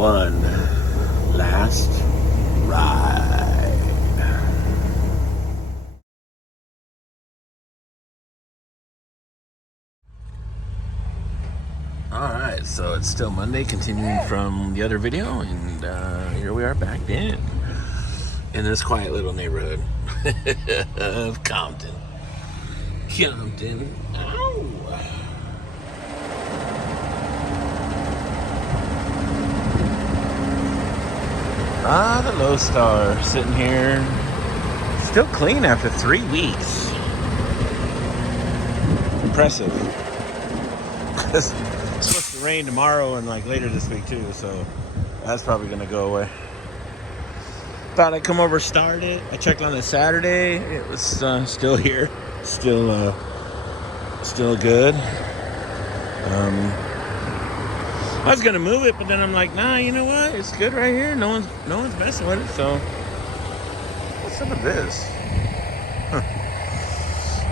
one last ride. Alright, so it's still Monday, continuing from the other video, and here we are back in this quiet little neighborhood of Compton. Ow! The LowStar sitting here, still clean after 3 weeks. Impressive. It's supposed to rain tomorrow and like later this week too, so that's probably gonna go away. Thought I'd come over, start it. I checked on it Saturday. It was still here, still good. I was gonna move it, but then I'm like, nah, you know what? It's good right here. No one's messing with it. So what's up with this? Huh.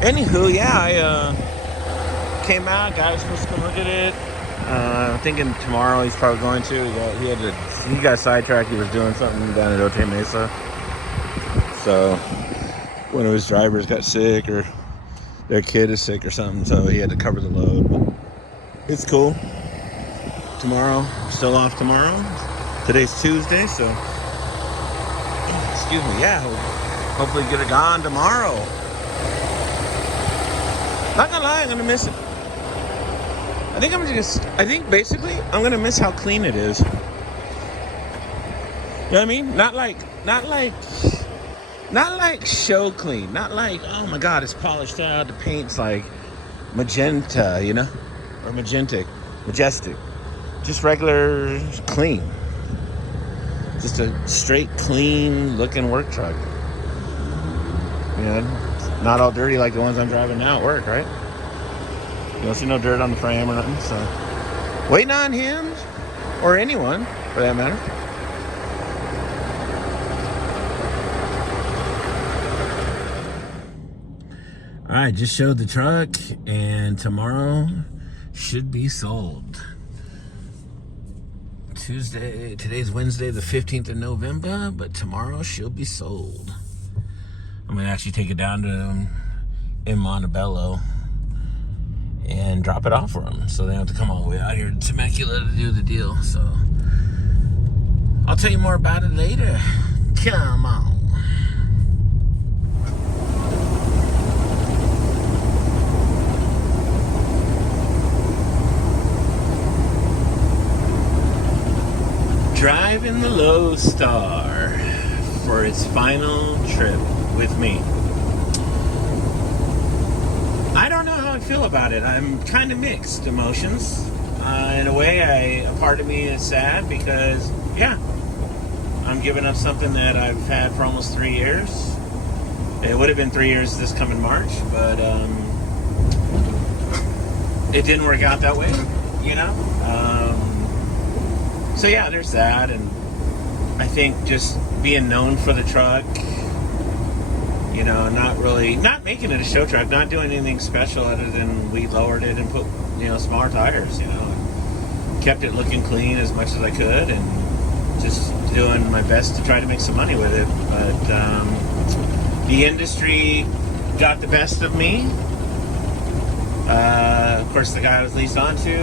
Anywho, yeah, I came out. Guy was supposed to come look at it. I'm thinking tomorrow he's probably going to. He got sidetracked. He was doing something down at Otay Mesa. So one of his drivers got sick, or their kid is sick or something. So he had to cover the load. But it's cool. Tomorrow, still off tomorrow. Today's Tuesday, so excuse me. Yeah, hopefully get it gone tomorrow. Not gonna lie, I'm gonna miss it. I think basically I'm gonna miss how clean it is. You know what I mean? Not like show clean. Not like, oh my God, it's polished out. The paint's like magenta, you know, or majestic. Just regular clean. Just a straight, clean looking work truck. You know, not all dirty like the ones I'm driving now at work, right? You don't see no dirt on the frame or nothing. So waiting on him, or anyone for that matter. All right, just showed the truck, and tomorrow should be sold. Today's Wednesday, the 15th of November, but tomorrow she'll be sold. I'm gonna actually take it down to in Montebello and drop it off for them, so they don't have to come all the way out here to Temecula to do the deal. So I'll tell you more about it later. Come on. Driving the LowStar for its final trip with me. I don't know how I feel about it. I'm kind of mixed emotions. In a way, a part of me is sad because, yeah, I'm giving up something that I've had for almost 3 years. It would have been 3 years this coming March, but it didn't work out that way, you know? So yeah, there's that, and I think just being known for the truck, you know, not making it a show truck, not doing anything special other than we lowered it and put, you know, smaller tires, you know, and kept it looking clean as much as I could, and just doing my best to try to make some money with it. But the industry got the best of me. Of course, the guy I was leased onto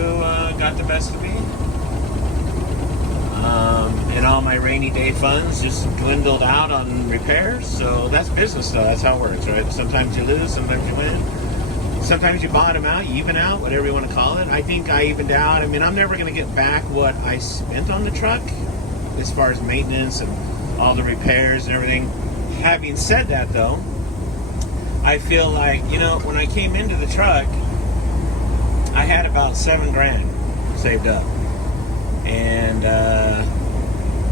got the best of me. And all my rainy day funds just dwindled out on repairs. So that's business, though. That's how it works, right? Sometimes you lose, sometimes you win. Sometimes you bottom out, you even out, whatever you want to call it. I think I evened out. I mean, I'm never going to get back what I spent on the truck as far as maintenance and all the repairs and everything. Having said that, though, I feel like, you know, when I came into the truck, I had about $7,000 saved up. And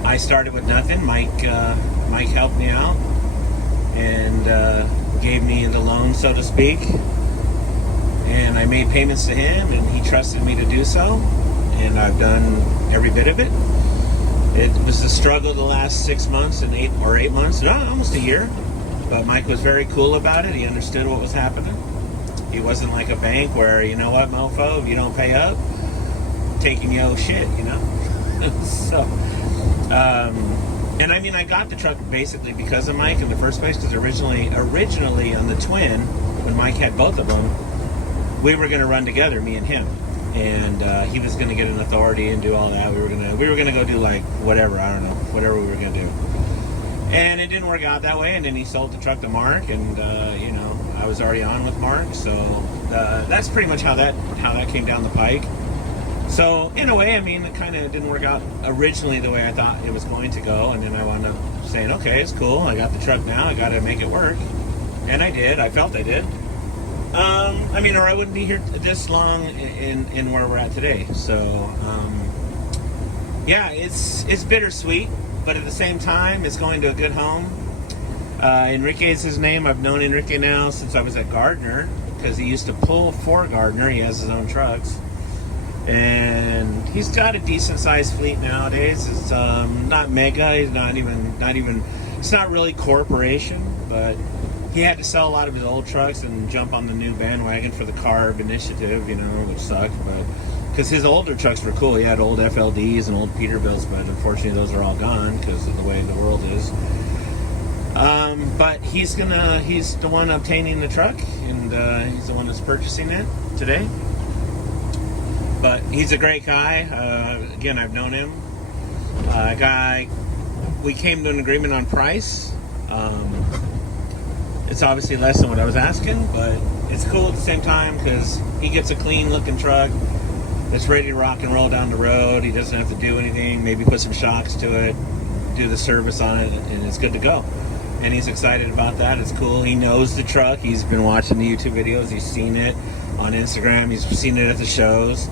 I started with nothing. Mike helped me out and gave me the loan, so to speak. And I made payments to him, and he trusted me to do so. And I've done every bit of it. It was a struggle the last 6 months and 8 months, no, almost a year. But Mike was very cool about it. He understood what was happening. He wasn't like a bank where, you know what, mofo, if you don't pay up, taking your shit, you know. So, and I mean, I got the truck basically because of Mike in the first place. Because originally on the Twin, when Mike had both of them, we were going to run together, me and him, and he was going to get an authority and do all that. We were gonna go do like whatever, I don't know, whatever we were going to do. And it didn't work out that way. And then he sold the truck to Mark, and you know, I was already on with Mark, so that's pretty much how that came down the pike. So in a way, I mean, it kind of didn't work out originally the way I thought it was going to go, and then I wound up saying, okay, it's cool. I got the truck now. I got to make it work, and I did. I felt I did. I mean, or I wouldn't be here this long in where we're at today. So yeah, it's bittersweet, but at the same time, it's going to a good home. Enrique is his name. I've known Enrique now since I was at Gardner, because he used to pull for Gardner. He has his own trucks. And he's got a decent sized fleet nowadays. It's not mega. He's not even. It's not really corporation, but he had to sell a lot of his old trucks and jump on the new bandwagon for the CARB initiative, you know, which sucked. But because his older trucks were cool, he had old FLDs and old Peterbilts, but unfortunately those are all gone because of the way the world is. But he's the one obtaining the truck, and he's the one that's purchasing it today. But he's a great guy. Again, I've known him. We came to an agreement on price. It's obviously less than what I was asking, but it's cool at the same time because he gets a clean looking truck that's ready to rock and roll down the road. He doesn't have to do anything, maybe put some shocks to it, do the service on it, and it's good to go. And he's excited about that. It's cool. He knows the truck. He's been watching the YouTube videos. He's seen it on Instagram. He's seen it at the shows.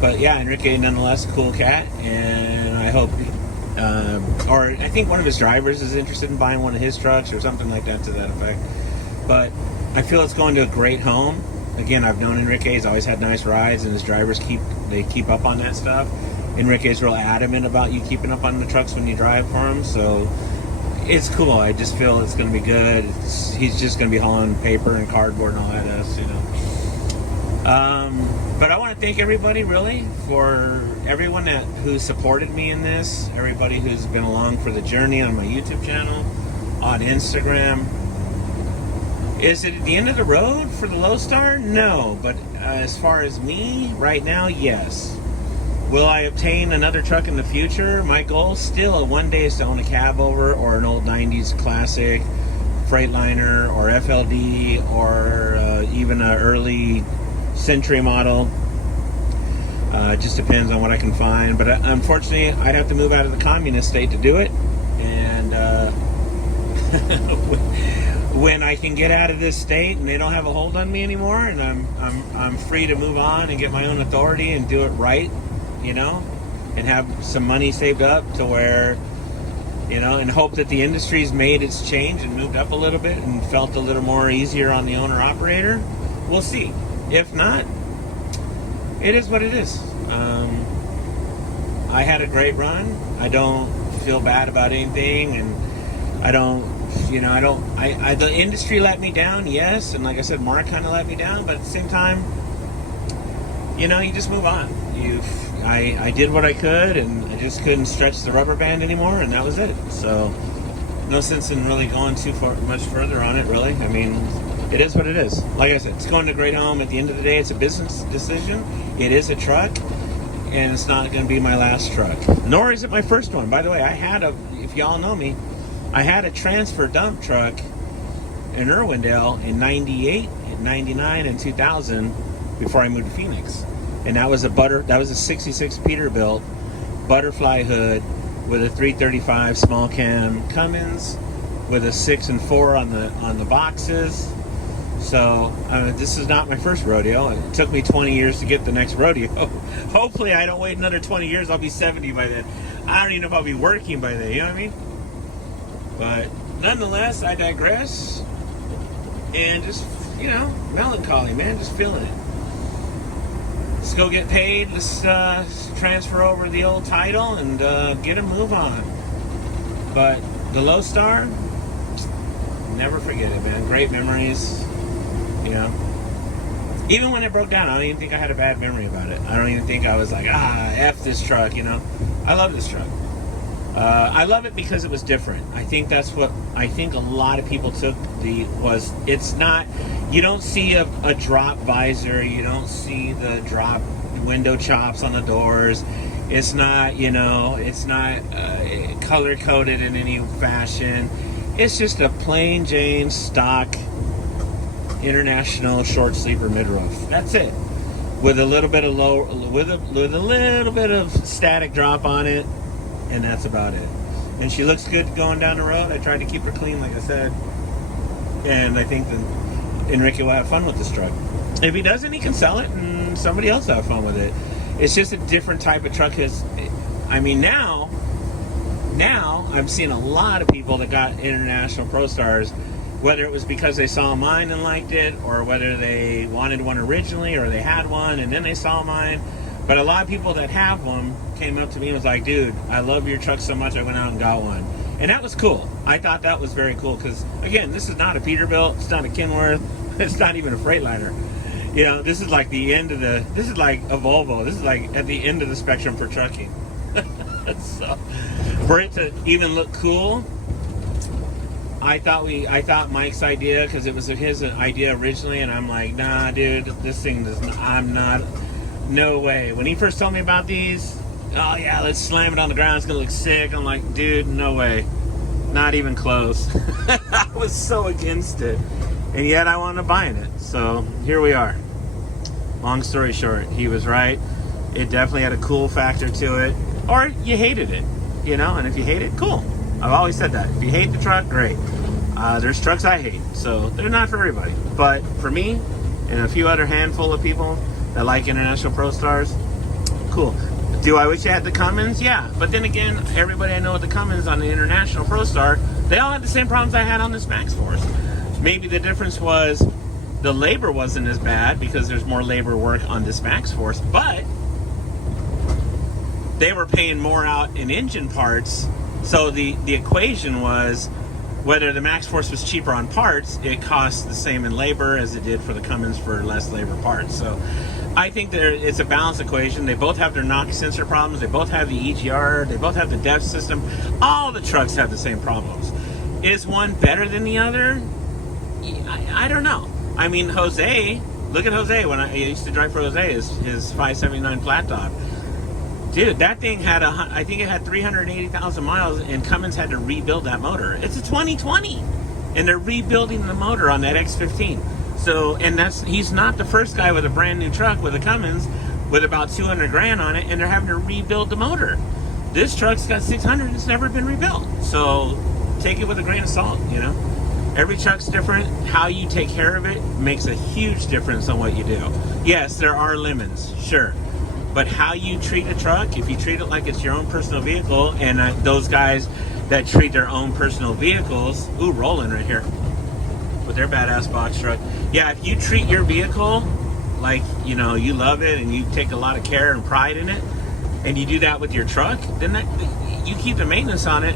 But yeah, Enrique, nonetheless, a cool cat, and I hope, or I think one of his drivers is interested in buying one of his trucks or something like that to that effect. But I feel it's going to a great home. Again, I've known Enrique. He's always had nice rides, and his drivers keep up on that stuff. Enrique's real adamant about you keeping up on the trucks when you drive for him, so it's cool. I just feel it's going to be good. He's just going to be hauling paper and cardboard and all that, you know. But I want to thank everybody, really, for everyone who supported me in this, everybody who's been along for the journey on my YouTube channel, on Instagram. Is it at the end of the road for the LowStar? No, but as far as me, right now, yes. Will I obtain another truck in the future? My goal still one day is to own a cab over or an old 90s classic Freightliner or FLD or even an early Century model. It just depends on what I can find. But unfortunately, I'd have to move out of the communist state to do it. And when I can get out of this state and they don't have a hold on me anymore, and I'm free to move on and get my own authority and do it right, you know, and have some money saved up to where, you know, and hope that the industry's made its change and moved up a little bit and felt a little more easier on the owner operator. We'll see. If not, it is what it is. I had a great run. I don't feel bad about anything, and the industry let me down, yes, and like I said, Mark kind of let me down, but at the same time, you know, you just move on. I did what I could, and I just couldn't stretch the rubber band anymore, and that was it. So, no sense in really going much further on it, really. I mean, it is what it is. Like I said, it's going to a great home. At the end of the day, it's a business decision. It is a truck, and it's not going to be my last truck. Nor is it my first one. By the way, if y'all know me, I had a transfer dump truck in Irwindale in 98, 99, and 2000 before I moved to Phoenix. And that was a 66 Peterbilt butterfly hood with a 335 small cam Cummins with a 6 and 4 on the boxes. So this is not my first rodeo. It took me 20 years to get the next rodeo. Hopefully I don't wait another 20 years. I'll be 70 by then. I don't even know if I'll be working by then, you know what I mean? But nonetheless, I digress. And just, you know, melancholy, man, just feeling it. Let's go get paid. Let's transfer over the old title and get a move on. But the LowStar, never forget it, man. Great memories. You know, Even when it broke down, I don't even think I had a bad memory about it. I don't even think I was like, F this truck, you know. I love this truck. I love it because it was different. I think that's what I think a lot of people took it's not, you don't see a drop visor, you don't see the drop window chops on the doors. It's not, you know, it's not color coded in any fashion. It's just a plain Jane stock International short sleeper mid roof. That's it. With a little bit of with a little bit of static drop on it, and that's about it. And she looks good going down the road. I tried to keep her clean, like I said, and I think that Enrique will have fun with this truck. If he doesn't, he can sell it, and somebody else will have fun with it. It's just a different type of truck. I mean, now I'm seeing a lot of people that got International Pro Stars, whether it was because they saw mine and liked it, or whether they wanted one originally, or they had one and then they saw mine. But a lot of people that have one came up to me and was like, dude, I love your truck so much, I went out and got one. And that was cool. I thought that was very cool because, again, this is not a Peterbilt, it's not a Kenworth, it's not even a Freightliner. You know, this is like this is like a Volvo. This is like at the end of the spectrum for trucking. So, for it to even look cool, I thought Mike's idea, because it was his idea originally, and I'm like, nah, dude, this thing no way. When he first told me about these, oh yeah, let's slam it on the ground, it's gonna look sick. I'm like, dude, no way. Not even close. I was so against it. And yet I wound up buying it. So here we are. Long story short, he was right. It definitely had a cool factor to it. Or you hated it, you know, and if you hate it, cool. I've always said that. If you hate the truck, great. There's trucks I hate, so they're not for everybody. But for me and a few other handful of people that like International Pro Stars, cool. Do I wish I had the Cummins? Yeah. But then again, everybody I know with the Cummins on the International Pro Star, they all had the same problems I had on this Max Force. Maybe the difference was the labor wasn't as bad because there's more labor work on this Max Force, but they were paying more out in engine parts. So the equation was, whether the Max Force was cheaper on parts, it cost the same in labor as it did for the Cummins for less labor parts. So I think it's a balanced equation. They both have their knock sensor problems. They both have the EGR. They both have the DEF system. All the trucks have the same problems. Is one better than the other? I don't know. I mean, Jose, look at Jose. When I used to drive for Jose, his 579 flat top. Dude, that thing had I think it had 380,000 miles, and Cummins had to rebuild that motor. It's a 2020, and they're rebuilding the motor on that X15. So, and he's not the first guy with a brand new truck with a Cummins with about 200 grand on it, and they're having to rebuild the motor. This truck's got 600, it's never been rebuilt. So, take it with a grain of salt, you know? Every truck's different. How you take care of it makes a huge difference on what you do. Yes, there are lemons, sure. But how you treat a truck, if you treat it like it's your own personal vehicle, and those guys that treat their own personal vehicles, rolling right here with their badass box truck. Yeah, if you treat your vehicle like, you know, you love it and you take a lot of care and pride in it, and you do that with your truck, then you keep the maintenance on it,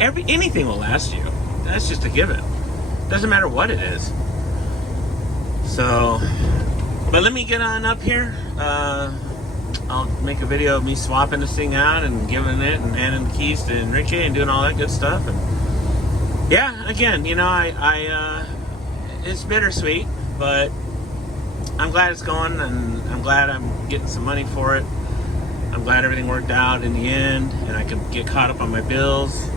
anything will last you. That's just a given. Doesn't matter what it is. So, but let me get on up here. I'll make a video of me swapping this thing out and giving it and handing the keys to Enrique and doing all that good stuff. And yeah, again, you know, I it's bittersweet, but I'm glad it's going, and I'm glad I'm getting some money for it. I'm glad everything worked out in the end, and I can get caught up on my bills.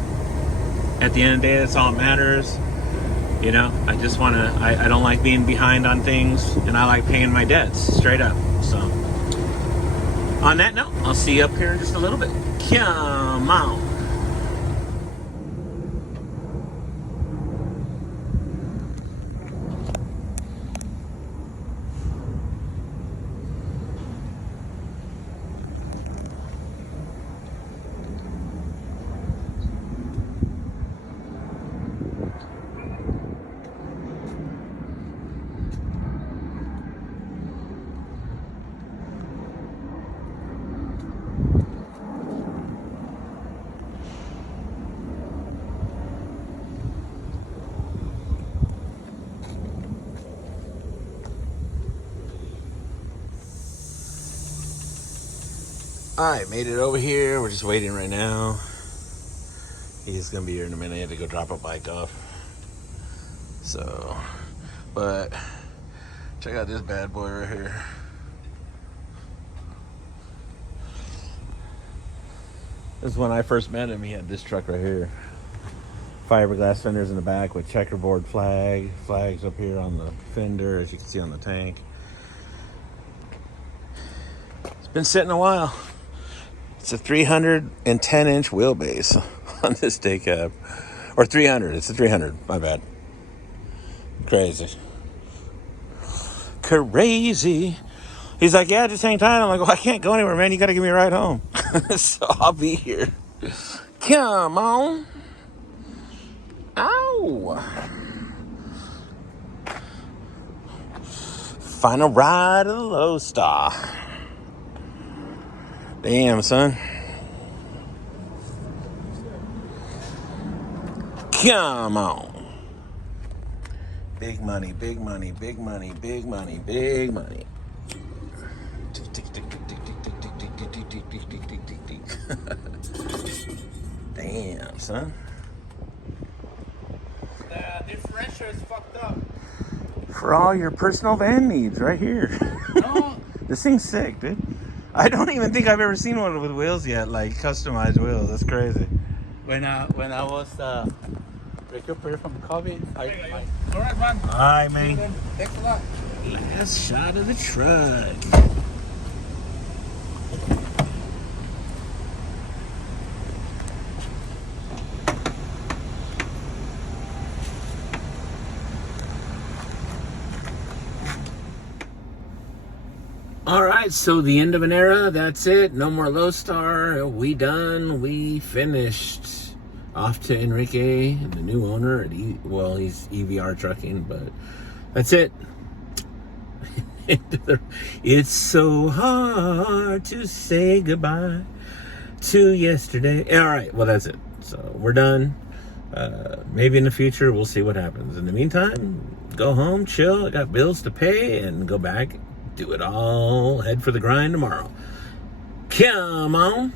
At the end of the day, that's all that matters. You know, I just want to, I don't like being behind on things, and I like paying my debts, straight up. So, on that note, I'll see you up here in just a little bit. Come on. Alright, made it over here. We're just waiting right now. He's gonna be here in a minute. I had to go drop a bike off. So, but check out this bad boy right here. This is when I first met him. He had this truck right here. Fiberglass fenders in the back with checkerboard flags up here on the fender, as you can see on the tank. It's been sitting a while. It's a 310-inch wheelbase on this day cab. Or 300. It's a 300. My bad. Crazy. He's like, yeah, just hang tight. I'm like, well, I can't go anywhere, man. You got to give me a ride home. So I'll be here. Come on. Ow. Final ride of the LowStar. Damn, son. Come on. Big money, big money, big money, big money, big money. Damn, son. The differential is fucked up. For all your personal van needs, right here. No. This thing's sick, dude. I don't even think I've ever seen one with wheels yet, like customized wheels. That's crazy. When I was recuperated from COVID, All right, man. Thanks a lot. Last shot of the truck. All right, so the end of an era. That's it. No more LowStar. We done. We finished. Off to Enrique, the new owner. He's EVR trucking, but that's it. It's so hard to say goodbye to yesterday. All right, well, that's it. So we're done. Maybe in the future, we'll see what happens. In the meantime, go home, chill. I got bills to pay, and go back, do it all. Head for the grind tomorrow. Come on.